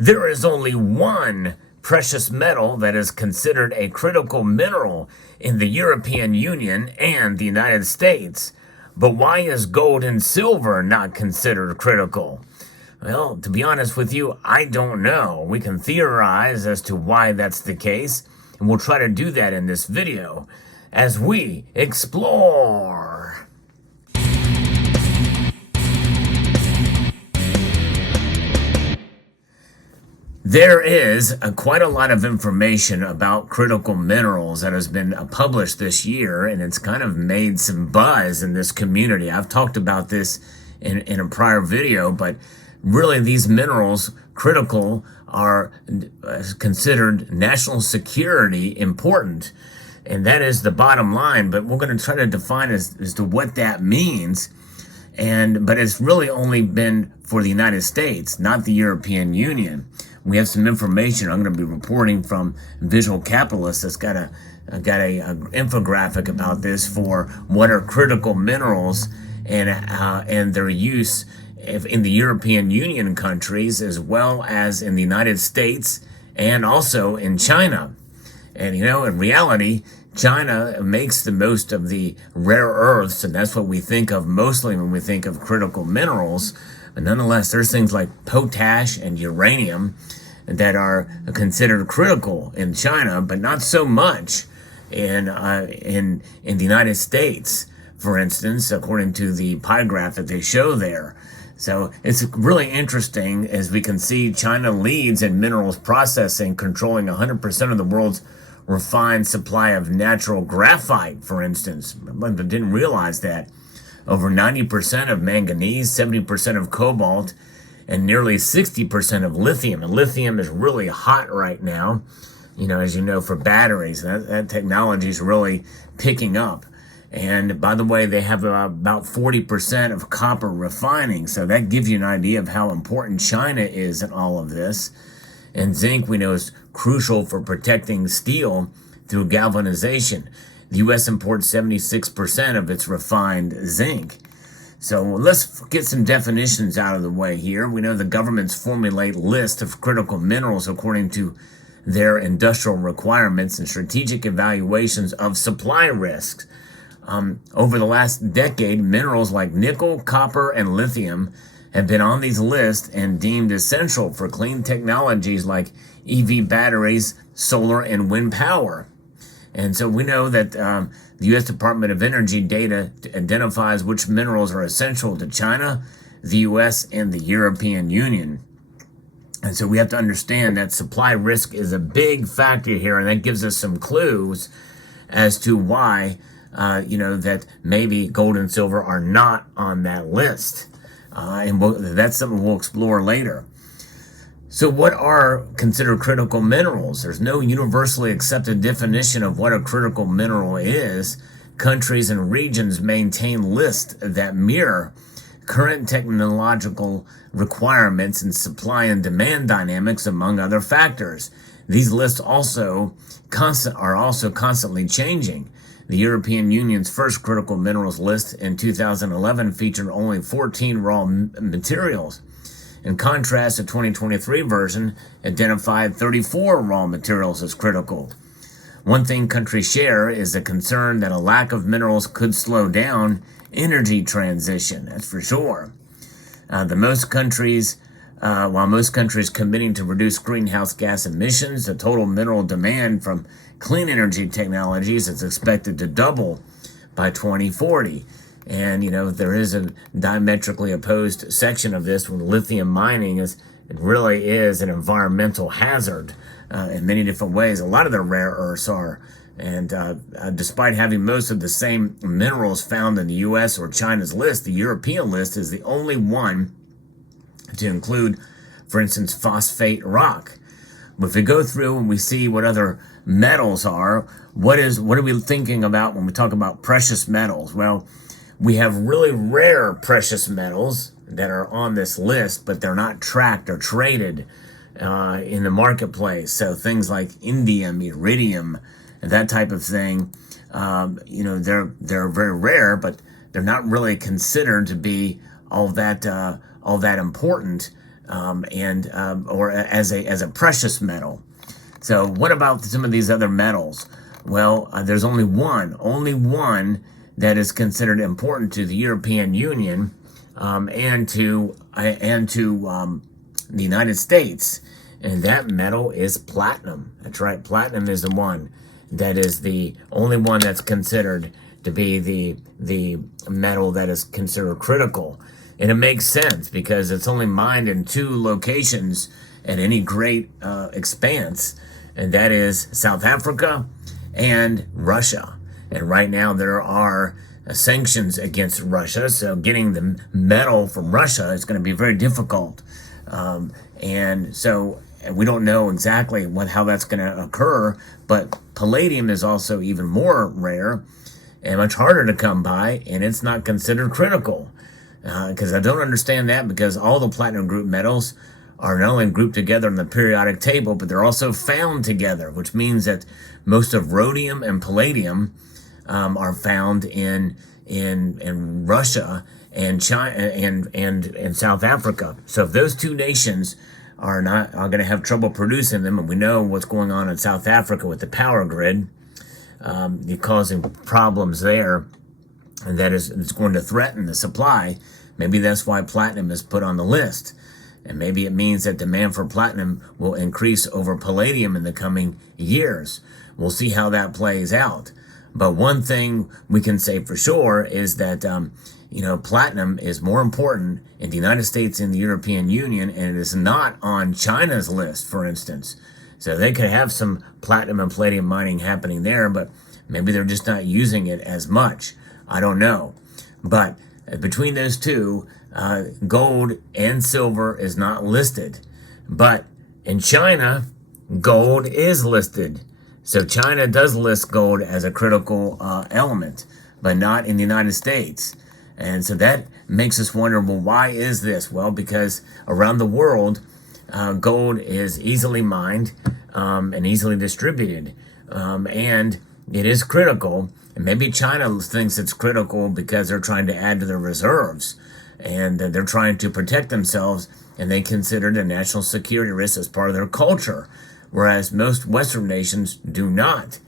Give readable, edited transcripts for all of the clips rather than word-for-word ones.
There is only one precious metal that is considered a critical mineral in the European Union and the United States. But why is gold and silver not considered critical? Well, to be honest with you, I don't know. We can theorize as to why that's the case, and we'll try to do that in this video as we explore. There is quite a lot of information about critical minerals that has been published this year, and it's kind of made some buzz in this community. I've talked about this in a prior video, but really these minerals, critical, are considered national security important, and that is the bottom line. But we're going to try to define as to what that means. But it's really only been for the United States, not the European Union. We have some information I'm going to be reporting from Visual Capitalist that's got a infographic about this for what are critical minerals and their use in the European Union countries, as well as in the United States and also in China. And in reality, China makes the most of the rare earths, and that's what we think of mostly when we think of critical minerals. But nonetheless, there's things like potash and uranium that are considered critical in China, but not so much in the United States, for instance, according to the pie graph that they show there. So it's really interesting. As we can see, China leads in minerals processing, controlling 100% of the world's refined supply of natural graphite, for instance. I didn't realize that. Over 90% of manganese, 70% of cobalt, and nearly 60% of lithium. And lithium is really hot right now, as you know, for batteries. That technology is really picking up. And by the way, they have about 40% of copper refining. So that gives you an idea of how important China is in all of this. And zinc, we know, is crucial for protecting steel through galvanization. The U.S. imports 76% of its refined zinc. So let's get some definitions out of the way here. We know the governments formulate lists of critical minerals according to their industrial requirements and strategic evaluations of supply risks. Over the last decade, minerals like nickel, copper, and lithium have been on these lists and deemed essential for clean technologies like EV batteries, solar, and wind power. And so we know that the U.S. Department of Energy data identifies which minerals are essential to China, the U.S., and the European Union. And so we have to understand that supply risk is a big factor here, and that gives us some clues as to why, that maybe gold and silver are not on that list. That's something we'll explore later. So what are considered critical minerals? There's no universally accepted definition of what a critical mineral is. Countries and regions maintain lists that mirror current technological requirements and supply and demand dynamics, among other factors. These lists are also constantly changing. The European Union's first critical minerals list in 2011 featured only 14 raw materials. In contrast, the 2023 version identified 34 raw materials as critical. One thing countries share is a concern that a lack of minerals could slow down energy transition. That's for sure. While most countries committing to reduce greenhouse gas emissions, the total mineral demand from clean energy technologies is expected to double by 2040. And, there is a diametrically opposed section of this when lithium mining it really is an environmental hazard in many different ways. A lot of the rare earths are. And despite having most of the same minerals found in the U.S. or China's list, the European list is the only one to include, for instance, phosphate rock. But if we go through and we see what other metals are, what are we thinking about when we talk about precious metals? Well, we have really rare precious metals that are on this list, but they're not tracked or traded in the marketplace. So things like indium, iridium, and that type of thing, they're very rare, but they're not really considered to be all that important or as a precious metal. So what about some of these other metals? Well, there's only one that is considered important to the European Union and to the United States, and that metal is platinum. That's right, platinum is the one that is the only one that's considered to be the metal that is considered critical. And it makes sense because it's only mined in two locations at any great expanse, and that is South Africa and Russia. And right now there are sanctions against Russia, so getting the metal from Russia is going to be very difficult. And so we don't know exactly how that's going to occur, but palladium is also even more rare and much harder to come by, and it's not considered critical. Because I don't understand that, because all the platinum group metals are not only grouped together on the periodic table, but they're also found together, which means that most of rhodium and palladium are found in Russia and China and South Africa. So if those two nations are going to have trouble producing them, and we know what's going on in South Africa with the power grid, causing problems there, and that is it's going to threaten the supply. Maybe that's why platinum is put on the list. And maybe it means that demand for platinum will increase over palladium in the coming years. We'll see how that plays out. But one thing we can say for sure is that, platinum is more important in the United States and the European Union, and it is not on China's list, for instance. So they could have some platinum and palladium mining happening there, but maybe they're just not using it as much. I don't know. But between those two, gold and silver is not listed. But in China, gold is listed. So China does list gold as a critical element, but not in the United States. And so that makes us wonder, well, why is this? Well, because around the world, gold is easily mined and easily distributed. And it is critical. And maybe China thinks it's critical because they're trying to add to their reserves. And they're trying to protect themselves, and they consider it a national security risk as part of their culture, whereas most Western nations do not.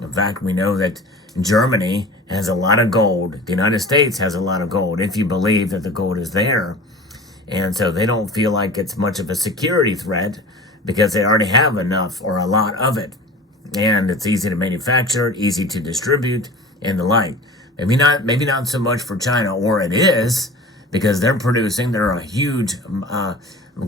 In fact, we know that Germany has a lot of gold. The United States has a lot of gold, if you believe that the gold is there. And so they don't feel like it's much of a security threat because they already have enough or a lot of it. And it's easy to manufacture, easy to distribute, and the like. Maybe not so much for China, or it is, because they're a huge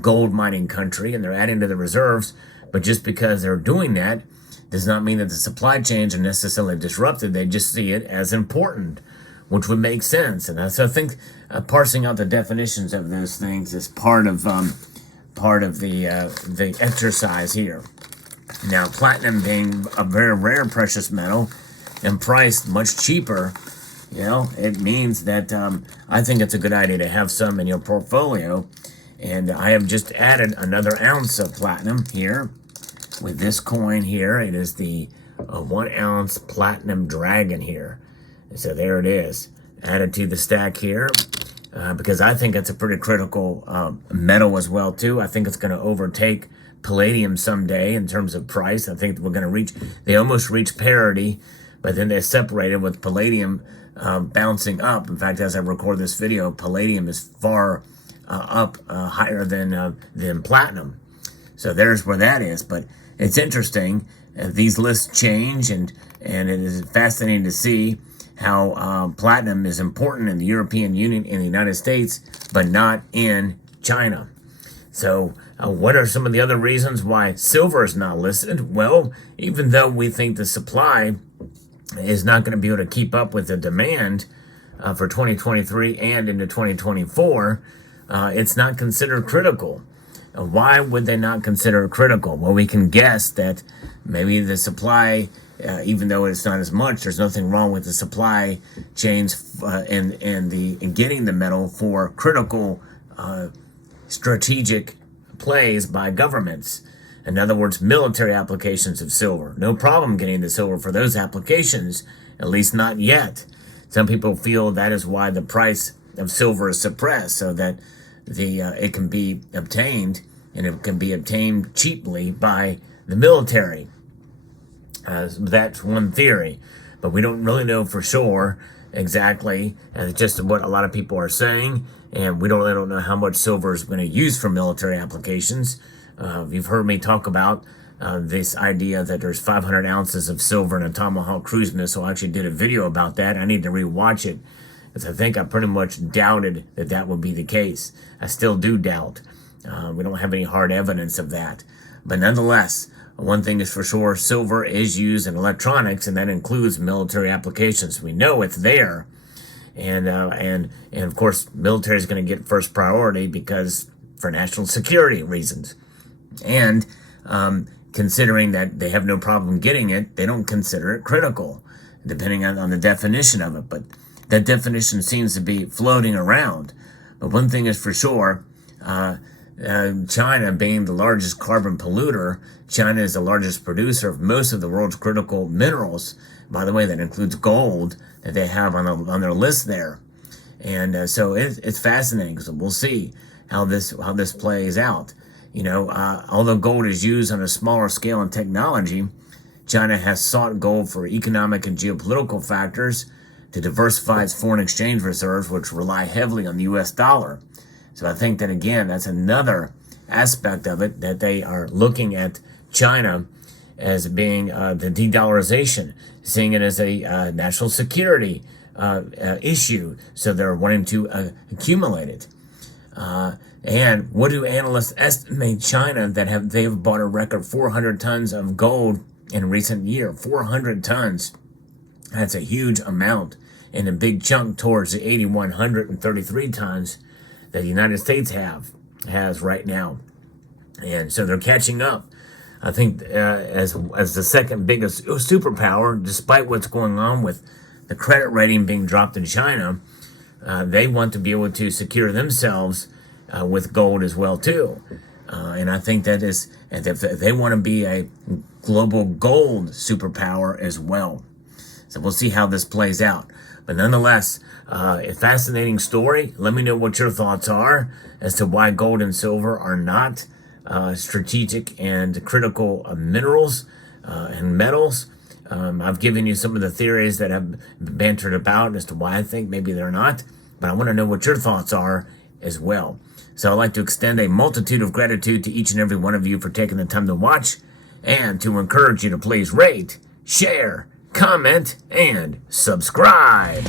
gold mining country, and they're adding to the reserves. But just because they're doing that does not mean that the supply chains are necessarily disrupted. They just see it as important, which would make sense. And so I think parsing out the definitions of those things is part of the exercise here. Now, platinum being a very rare precious metal and priced much cheaper, it means that I think it's a good idea to have some in your portfolio. And I have just added another ounce of platinum here with this coin here. It is the 1 ounce platinum dragon here. So there it is, added to the stack here, because I think it's a pretty critical metal as well too. I think it's going to overtake palladium someday in terms of price. I think we're going to they almost reach parity, but then they separated with palladium bouncing up. In fact, as I record this video, palladium is far higher than platinum. So there's where that is. But it's interesting. These lists change, and it is fascinating to see how platinum is important in the European Union and the United States, but not in China. So what are some of the other reasons why silver is not listed? Well, even though we think the supply is not going to be able to keep up with the demand for 2023 and into 2024, it's not considered critical. Why would they not consider it critical? Well, we can guess that maybe the supply, even though it's not as much, there's nothing wrong with the supply chains and getting the metal for critical strategic plays by governments. In other words, military applications of silver. No problem getting the silver for those applications, at least not yet. Some people feel that is why the price of silver is suppressed, so that it can be obtained, and it can be obtained cheaply by the military. That's one theory, but we don't really know for sure exactly. And it's just what a lot of people are saying, and we don't know how much silver is going to use for military applications. You've heard me talk about this idea that there's 500 ounces of silver in a Tomahawk cruise missile. I actually did a video about that. I need to rewatch it, because I think I pretty much doubted that that would be the case. I still do doubt. We don't have any hard evidence of that. But nonetheless, one thing is for sure, silver is used in electronics, and that includes military applications. We know it's there. And of course, military is going to get first priority because for national security reasons. And considering that they have no problem getting it, they don't consider it critical, depending on the definition of it. But that definition seems to be floating around. But one thing is for sure, China being the largest carbon polluter, China is the largest producer of most of the world's critical minerals. By the way, that includes gold that they have on their list there. And so it's fascinating. So we'll see how this plays out. Although gold is used on a smaller scale in technology, China has sought gold for economic and geopolitical factors to diversify its foreign exchange reserves, which rely heavily on the U.S. dollar. So I think that, again, that's another aspect of it, that they are looking at China as being the de-dollarization, seeing it as a national security issue. So they're wanting to accumulate it. And what do analysts estimate China that they've bought a record 400 tons of gold in recent year? 400 tons. That's a huge amount, and a big chunk towards the 8,133 tons that the United States has right now. And so they're catching up. I think as the second biggest superpower, despite what's going on with the credit rating being dropped in China, they want to be able to secure themselves with gold as well too. And I think that is, if they want to be a global gold superpower as well. So we'll see how this plays out. But nonetheless, a fascinating story. Let me know what your thoughts are as to why gold and silver are not strategic and critical minerals and metals. I've given you some of the theories that have bantered about as to why I think maybe they're not. But I want to know what your thoughts are as well. So I'd like to extend a multitude of gratitude to each and every one of you for taking the time to watch, and to encourage you to please rate, share, comment, and subscribe.